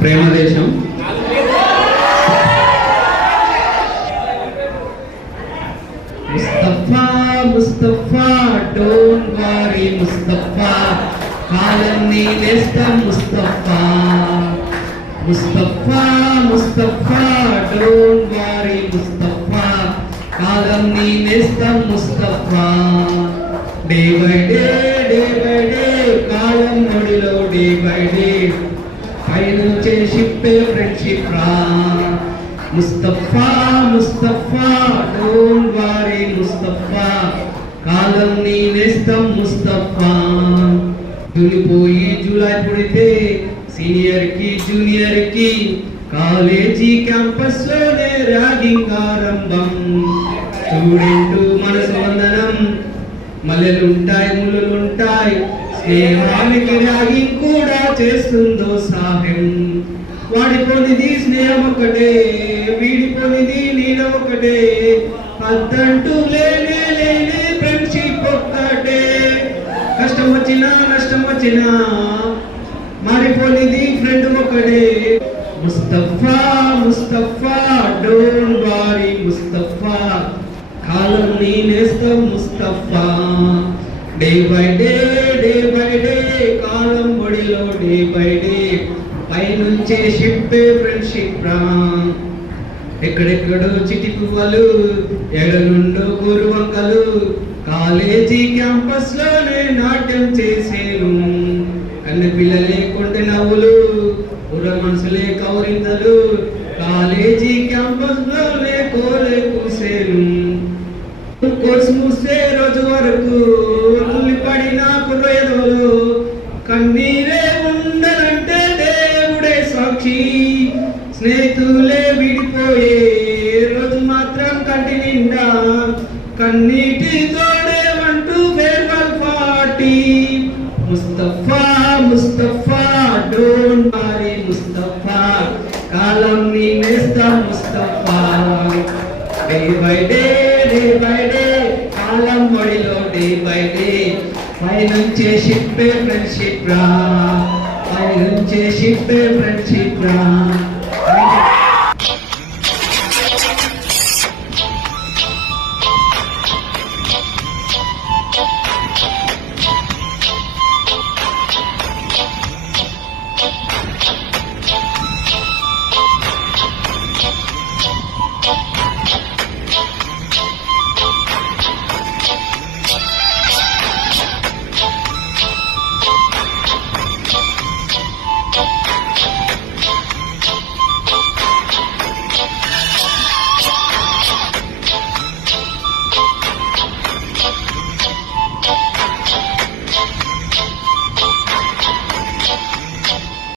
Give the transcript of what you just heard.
ప్రేమ దేశం. Mustafa Mustafa don't worry Mustafa, కాలం నీ నేస్తం ముస్తఫా. ముస్తఫా ముస్తఫా డోంట్ వరీ ముస్తఫా, కాలం నీ నేస్తం ముస్తఫా. డే బై డే కాలం నొడిలో డే బై డే పైనుంచే షిప్పే ఫ్రెండ్షిప్ రా. ముస్తఫా ముస్తఫా డోంట్ వరీ ముస్తఫా, కాలం నీ నేస్తం ముస్తఫా. దులిపోయి జూలై పుడితే సీనియర్ కి జూనియర్ కి కాలేజీ క్యాంపస్ లోనే ర్యాగింగ్ ఆరంభం. స్టూడెంట్ మనసు వందనం, మల్లెలుంటాయి ముళ్ళులుంటాయి, స్నేహానికి ర్యాగింగ్ కూడా చేస్తుందో సాహెం. వాడిపోనిది స్నేహం ఒకటే, వీడిపోనిది నీడ ఒకటే, అద్దంటూ లేనే లేనే ఫ్రెండ్షిప్ ఒక్కటే. కష్టం వచ్చినా నష్టం వచ్చినా మారిపోనిది ఫ్రెండ్ ఒకటే. ముస్తఫా ముస్తఫా డోంట్ వరీ ముస్తఫా, కాలం నీ నేస్తం ముస్తఫా. డే బై డే కాలం ఒడిలో డే బై డే పైనుంచే షిప్పే ఫ్రెండ్షిప్ రా. ఎక్కడెక్కడో చిటి పువ్వలు, ఎడలుండో గురువంకలు, కాలేజీ క్యాంపస్ లోనే నాట్యం చేసేను. కన్న పిల్లలే కొంటె నవ్వులు, పుర మనసులే కౌరింతలు, కాలేజీ క్యాంపస్ లోనే కోలే కూసేను. కోర్సు మూసే రోజు వరకు పడిన కుర్రయదవులు, కన్నీరే ఉండనంటే దేవుడే సాక్షి. స్నేహితులే విడిపోయే రోజు మాత్రం కంటి నిండా కన్నీటి తోడే అంటూ farewell party. Mustafa Mustafa don't worry Mustafa, కాలం నీ నేస్తం ముస్తఫా. డే బై డే కాలం ఒడిలో డే బై డే పైనుంచే షిప్పే ఫ్రెండ్షిప్ రా, పైనుంచే షిప్పే ఫ్రెండ్షిప్ రా.